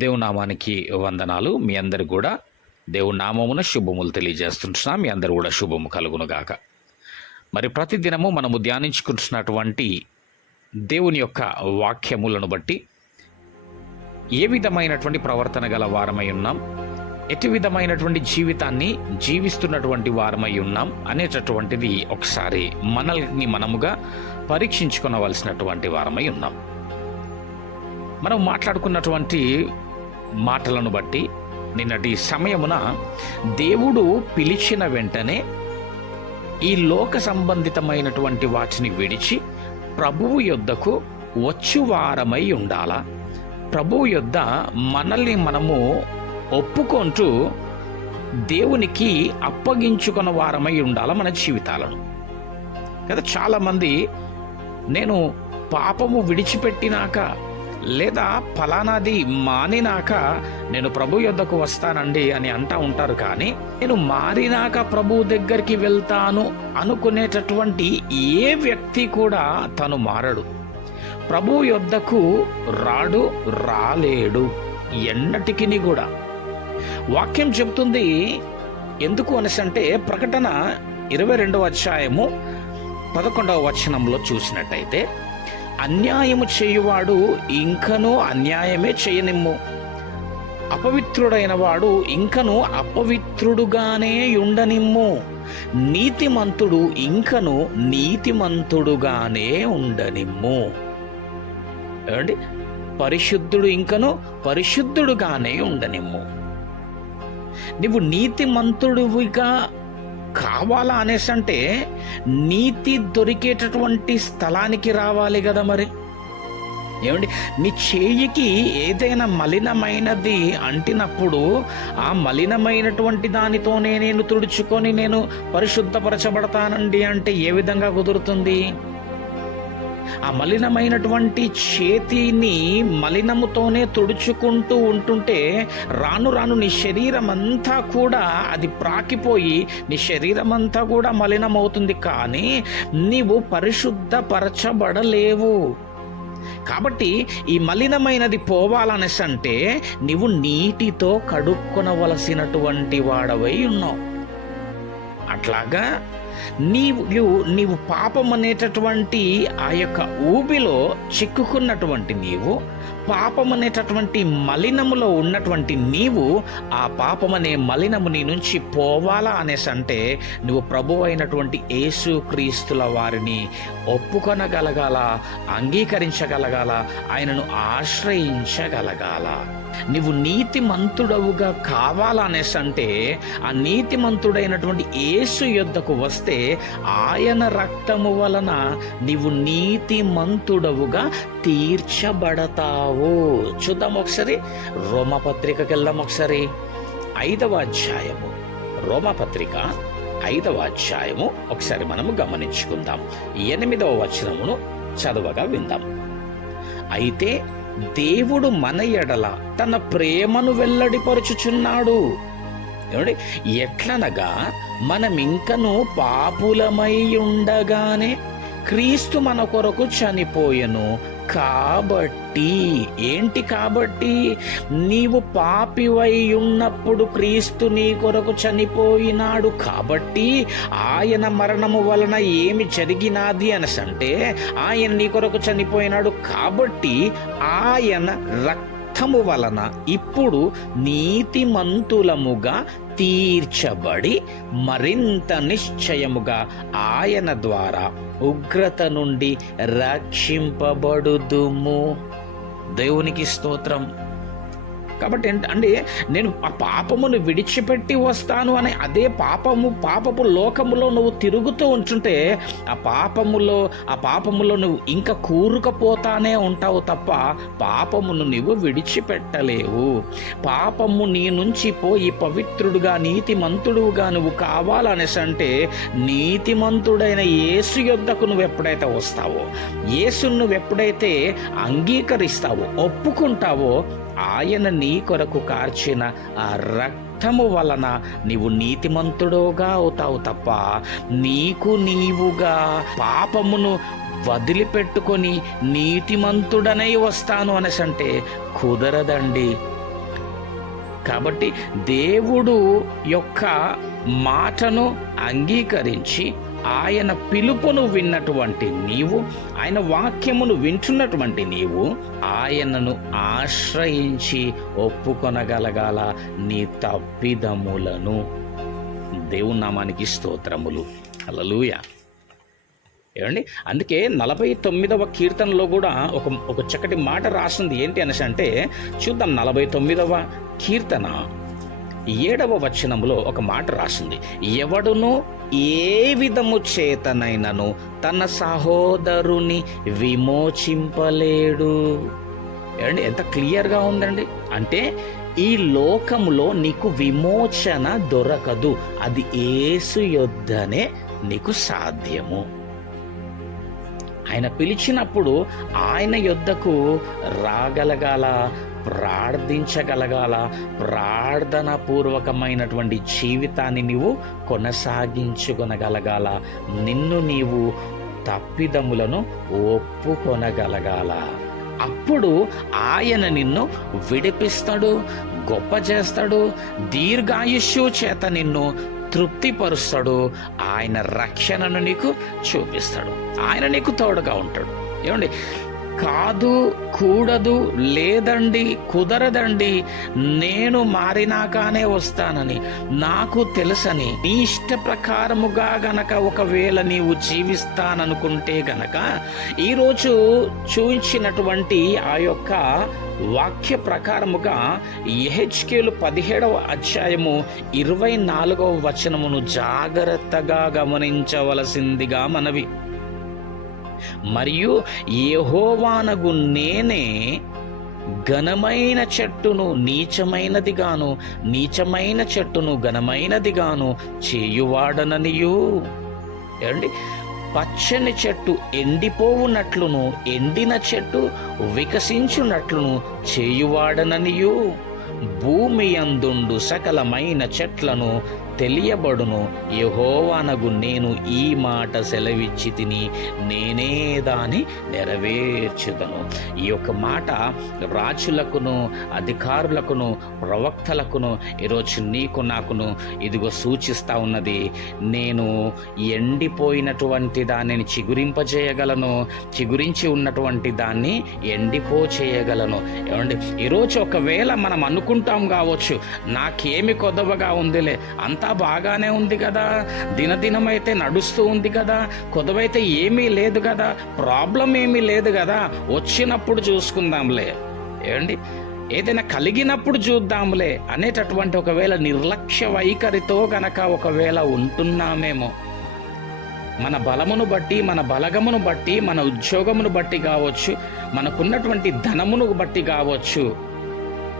దేవుని నామానికి వందనాలు. మీ అందరు కూడా దేవుని నామమున శుభములు తెలియజేస్తుంటున్నాం. మీ అందరు కూడా శుభము కలుగునుగాక. మరి ప్రతిదినము మనము ధ్యానించుకుంటున్నటువంటి దేవుని యొక్క వాక్యములను బట్టి ఏ విధమైనటువంటి ప్రవర్తన గల వారమై ఉన్నాం, ఎటు విధమైనటువంటి జీవితాన్ని జీవిస్తున్నటువంటి వారమై ఉన్నాం అనేటటువంటిది ఒకసారి మనల్ని మనముగా పరీక్షించుకోవలసినటువంటి వారమై ఉన్నాం. మనం మాట్లాడుకున్నటువంటి మాటలను బట్టి నిన్నటి సమయమున దేవుడు పిలిచిన వెంటనే ఈ లోక సంబంధితమైనటువంటి వాటిని విడిచి ప్రభువు యొద్దకు వచ్చువారమై ఉండాలా, ప్రభువు యొద్ద మనల్ని మనము ఒప్పుకుంటూ దేవునికి అప్పగించుకున్న వారమై ఉండాలా మన జీవితాలను కదా. చాలామంది నేను పాపము విడిచిపెట్టినాక లేదా ఫలానాది మానినాక నేను ప్రభు యొద్దకు వస్తానండి అని అంటూ ఉంటారు. కానీ నేను మారినాక ప్రభు దగ్గరికి వెళ్తాను అనుకునేటటువంటి ఏ వ్యక్తి కూడా తను మారడు, ప్రభు యొద్దకు రాడు, రాలేడు ఎన్నటికి కూడా. వాక్యం చెబుతుంది ఎందుకు అనేసంటే, ప్రకటన 22వ అధ్యాయము 11వ వచనంలో చూసినట్టయితే, అన్యాయము చేయువాడు ఇంకనూ అన్యాయమే చేయనిమ్ము, అపవిత్రుడైన వాడు ఇంకను అపవిత్రుడుగానే ఉండనిమ్ము, నీతిమంతుడు ఇంకను నీతిమంతుడుగానే ఉండనిమ్ము. ఏమండి, పరిశుద్ధుడు ఇంకను పరిశుద్ధుడుగానే ఉండనిమ్ము. నువ్వు నీతిమంతుడివిగా కావాలా అనేసంటే నీతి దొరికేటటువంటి స్థలానికి రావాలి కదా. మరి ఏమండి, నీ చేయికి ఏదైనా మలినమైనది అంటినప్పుడు ఆ మలినమైనటువంటి దానితోనే నేను తుడుచుకొని నేను పరిశుద్ధపరచబడతానండి అంటే ఏ విధంగా కుదురుతుంది? ఆ మలినమైనటువంటి చేతిని మలినముతోనే తుడుచుకుంటూ ఉంటుంటే రాను రాను నీ శరీరం అంతా కూడా అది ప్రాకిపోయి నీ శరీరం అంతా కూడా మలినమవుతుంది. కానీ నీవు పరిశుద్ధపరచబడలేవు. కాబట్టి ఈ మలినమైనది పోవాలనేసి అంటే నీవు నీటితో కడుక్కొనవలసినటువంటి వాడవై ఉన్నావు. అట్లాగా నీవు పాపం అనేటటువంటి ఆ యొక్క ఊబిలో చిక్కుకున్నటువంటి నీవు, పాపం అనేటటువంటి మలినములో ఉన్నటువంటి నీవు, ఆ పాపమనే మలినము నీ నుంచి పోవాలా అనేసి అంటే నువ్వు ప్రభు అయినటువంటి యేసు క్రీస్తుల వారిని ఒప్పుకొనగలగాల, అంగీకరించగలగాల, ఆయనను ఆశ్రయించగలగాల. నువ్వు నీతిమంతుడవుగా కావాలనేసి అంటే ఆ నీతిమంతుడైనటువంటి యేసు యొద్దకు వస్తే ఆయన రక్తము వలన నీవు నీతిమంతుడవుగా తీర్చబడతావు. చూద్దాం ఒకసారి, రోమపత్రికకి వెళ్దాం ఒకసారి. 5వ అధ్యాయము, రోమపత్రిక 5వ అధ్యాయము ఒకసారి మనము గమనించుకుందాం. 8వ వచనమును చదవగా విందాం. అయితే దేవుడు మన ఎడల తన ప్రేమను వెల్లడిపరుచుచున్నాడు. ఏమండి, ఎట్లనగా మనమింకను పాపులమై ఉండగానే క్రీస్తు మన కొరకు చనిపోయెను. కాబట్టి ఏంటి? కాబట్టి నీవు పాపివై ఉన్నప్పుడు క్రీస్తు నీ కొరకు చనిపోయినాడు. కాబట్టి ఆయన మరణము వలన ఏమి జరిగినాది అనసంటే ఆయన నీ కొరకు చనిపోయినాడు. కాబట్టి ఆయన రక్తము వలన ఇప్పుడు నీతిమంతులముగా తీర్చబడి మరింత నిశ్చయముగా ఆయన ద్వారా ఉగ్రత నుండి రక్షింపబడుదుము. దేవునికి స్తోత్రం. కాబట్టి ఏంటంటే, నేను ఆ పాపమును విడిచిపెట్టి వస్తాను అని అదే పాపపు లోకములో నువ్వు తిరుగుతూ ఉంటుంటే ఆ పాపములో నువ్వు ఇంకా కూరుకుపోతానే ఉంటావు తప్ప పాపమును నువ్వు విడిచిపెట్టలేవు. పాపము నీ నుంచి పోయి పవిత్రుడుగా నీతిమంతుడుగా నువ్వు కావాలనేసి అంటే నీతిమంతుడైన యేసు యొద్దకు నువ్వు ఎప్పుడైతే వస్తావో, యేసును నువ్వు ఎప్పుడైతే అంగీకరిస్తావో, ఒప్పుకుంటావో, ఆయన నీ కొరకు కార్చిన ఆ రక్తము వలన నీవు నీతిమంతుడుగా అవుతావు తప్ప నీకు నీవుగా పాపమును వదిలిపెట్టుకొని నీతిమంతుడనై వస్తాను అనేసి అంటే కుదరదండి. కాబట్టి దేవుడు యొక్క మాటను అంగీకరించి ఆయన పిలుపును విన్నటువంటి నీవు, ఆయన వాక్యమును వింటున్నటువంటి నీవు ఆయనను ఆశ్రయించి ఒప్పుకొనగలగాల నీ తప్పిదములను. దేవుని నామానికి స్తోత్రములు. హల్లెలూయా. ఏమండి, అందుకే 49వ కీర్తనలో కూడా ఒక చక్కటి మాట రాసింది. ఏంటి అనేసి అంటే చూద్దాం. 49వ కీర్తన 7వ వచనములో ఒక మాట రాసింది. ఎవడును ఏ విధము చేతనైనను తన సహోదరుని విమోచింపలేడు. ఏమండి, ఎంత క్లియర్గా ఉందండి. అంటే ఈ లోకములో నీకు విమోచన దొరకదు, అది యేసు యొద్దనే నీకు సాధ్యము. ఆయన పిలిచినప్పుడు ఆయన యొద్దకు రాగలగాల, ప్రార్థించగలగాల, ప్రార్థన పూర్వకమైనటువంటి జీవితాన్ని నీవు కొనసాగించుకొనగలగాల, నిన్ను నీవు తప్పిదములను ఒప్పుకొనగలగాల. అప్పుడు ఆయన నిన్ను విడిపిస్తాడు, గొప్ప చేస్తాడు, దీర్ఘాయుష్యు చేత నిన్ను తృప్తిపరుస్తాడు, ఆయన రక్షణను నీకు చూపిస్తాడు, ఆయన నీకు తోడుగా ఉంటాడు. ఏమండి, కాదు, కూడదు, లేదండి, కుదరదండి, నేను మారినాకానే వస్తానని నాకు తెలుసని నీ ఇష్ట ప్రకారముగా గనక ఒకవేళ నీవు జీవిస్తాననుకుంటే గనక ఈరోజు చూయించినటువంటి ఆ యొక్క వాక్య ప్రకారముగా యెహెజ్కేలు 17వ అధ్యాయము 24వ వచనమును జాగ్రత్తగా గమనించవలసిందిగా మనవి. మరియు యెహోవానగు నేనే ఘనమైన చెట్టును నీచమైనదిగాను, నీచమైన చెట్టును ఘనమైనదిగాను చేయువాడననియు. ఏమండి, పచ్చని చెట్టు ఎండిపోవునట్లును, ఎండిన చెట్టు వికసించున్నట్లును చేయువాడననియు. భూమి యందుండు సకలమైన చెట్లను తెలియబడును, యెహోవానగు నేను ఈ మాట సెలవిచ్చి తిని, నేనే దాని నెరవేర్చుదను. ఈ యొక్క మాట రాజులకును, అధికారులకును, ప్రవక్తలకును, ఈరోజు నీకు నాకును ఇదిగో సూచిస్తూ ఉన్నది. నేను ఎండిపోయినటువంటి దానిని చిగురింపజేయగలను, చిగురించి ఉన్నటువంటి దాన్ని ఎండిపో చేయగలను. ఏమండి, ఈరోజు ఒకవేళ మనం అనుకుంటాం కావచ్చు, నాకేమి కొదవగా ఉందిలే, అంతా బాగానే ఉంది కదా, దినదినమైతే నడుస్తూ ఉంది కదా, కొదవైతే ఏమీ లేదు కదా, ప్రాబ్లం ఏమీ లేదు కదా, వచ్చినప్పుడు చూసుకుందాంలే, ఏమండి ఏదైనా కలిగినప్పుడు చూద్దాంలే అనేటటువంటి ఒకవేళ నిర్లక్ష్య వైఖరితో గనక ఒకవేళ ఉంటున్నామేమో, మన బలమును బట్టి, మన బలగమును బట్టి, మన ఉద్యోగమును బట్టి కావచ్చు, మనకున్నటువంటి ధనమును బట్టి కావచ్చు,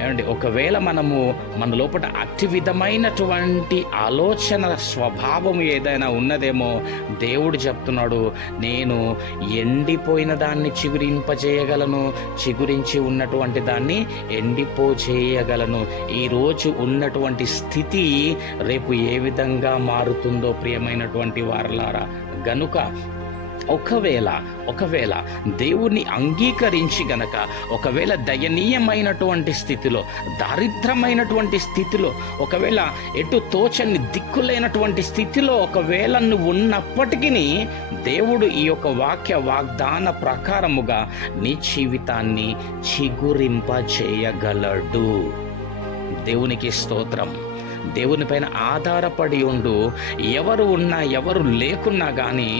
ఏమండి ఒకవేళ మనము మన లోపల అతి విధమైనటువంటి ఆలోచన స్వభావం ఏదైనా ఉన్నదేమో, దేవుడు చెప్తున్నాడు, నేను ఎండిపోయిన దాన్ని చిగురింపజేయగలను, చిగురించి ఉన్నటువంటి దాన్ని ఎండిపో చేయగలను. ఈరోజు ఉన్నటువంటి స్థితి రేపు ఏ విధంగా మారుతుందో ప్రియమైనటువంటి వారలారా, గనుక ఒకవేళ దేవుణ్ణి అంగీకరించి గనక, ఒకవేళ దయనీయమైనటువంటి స్థితిలో, దారిద్రమైనటువంటి స్థితిలో, ఒకవేళ ఎటు తోచని దిక్కులేనటువంటి స్థితిలో ఒకవేళ నువ్వు ఉన్నప్పటికీ దేవుడు ఈ యొక్క వాగ్దాన ప్రకారముగా నీ జీవితాన్ని చిగురింపచేయగలడు. దేవునికి స్తోత్రం. దేవుని పైన ఆధారపడి ఉండు. ఎవరు ఉన్నా ఎవరు లేకున్నా కానీ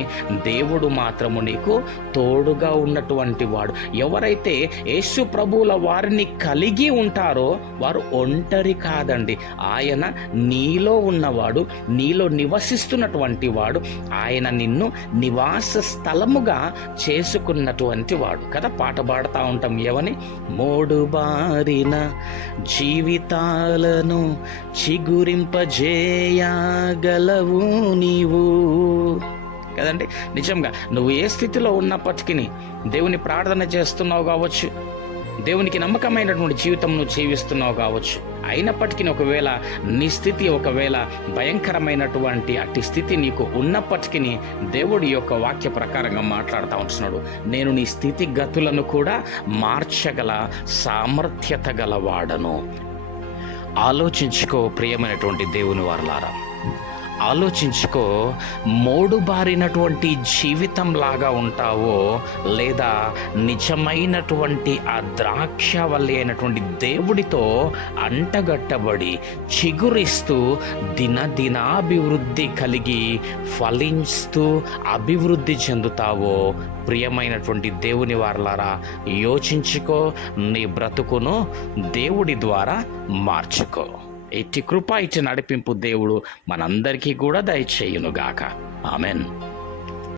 దేవుడు మాత్రము నీకు తోడుగా ఉన్నటువంటి వాడు. ఎవరైతే యేసు ప్రభువుల వారిని కలిగి ఉంటారో వారు ఒంటరి కాదండి. ఆయన నీలో ఉన్నవాడు, నీలో నివసిస్తున్నటువంటి వాడు, ఆయన నిన్ను నివాస స్థలముగా చేసుకున్నటువంటి వాడు కదా. పాట పాడుతూ ఉంటాం, ఏమని? మోడు బారిన జీవితాలను చిగురింపజేయగలవు నీవు కదండి. నిజంగా నువ్వు ఏ స్థితిలో ఉన్నప్పటికీ దేవుని ప్రార్థన చేస్తున్నావు కావచ్చు, దేవునికి నమ్మకమైనటువంటి జీవితం నువ్వు జీవిస్తున్నావు కావచ్చు, అయినప్పటికీ ఒకవేళ నీ స్థితి ఒకవేళ భయంకరమైనటువంటి అట్టి స్థితి నీకు ఉన్నప్పటికీ దేవుడి యొక్క వాక్య ప్రకారంగా మాట్లాడుతూ ఉంటున్నాడు, నేను నీ స్థితిగతులను కూడా మార్చగల సామర్థ్యత గలవాడను. ఆలోచించుకో ప్రియమైనటువంటి దేవుని వారలారా, ఆలోచించుకో. మోడుబారినటువంటి జీవితం లాగా ఉంటావో, లేదా నిజమైనటువంటి ఆ ద్రాక్ష వల్లి అయినటువంటి దేవుడితో అంటగట్టబడి చిగురిస్తూ దినాభివృద్ధి కలిగి ఫలిస్తూ అభివృద్ధి చెందుతావో, ప్రియమైనటువంటి దేవుని వారలారా, యోచించుకో. నీ బ్రతుకును దేవుడి ద్వారా మార్చుకో. ఇట్టి కృప, ఇచ్చి నడిపింపు దేవుడు మనందరికీ కూడా దయచేయునుగాక. ఆమెన్.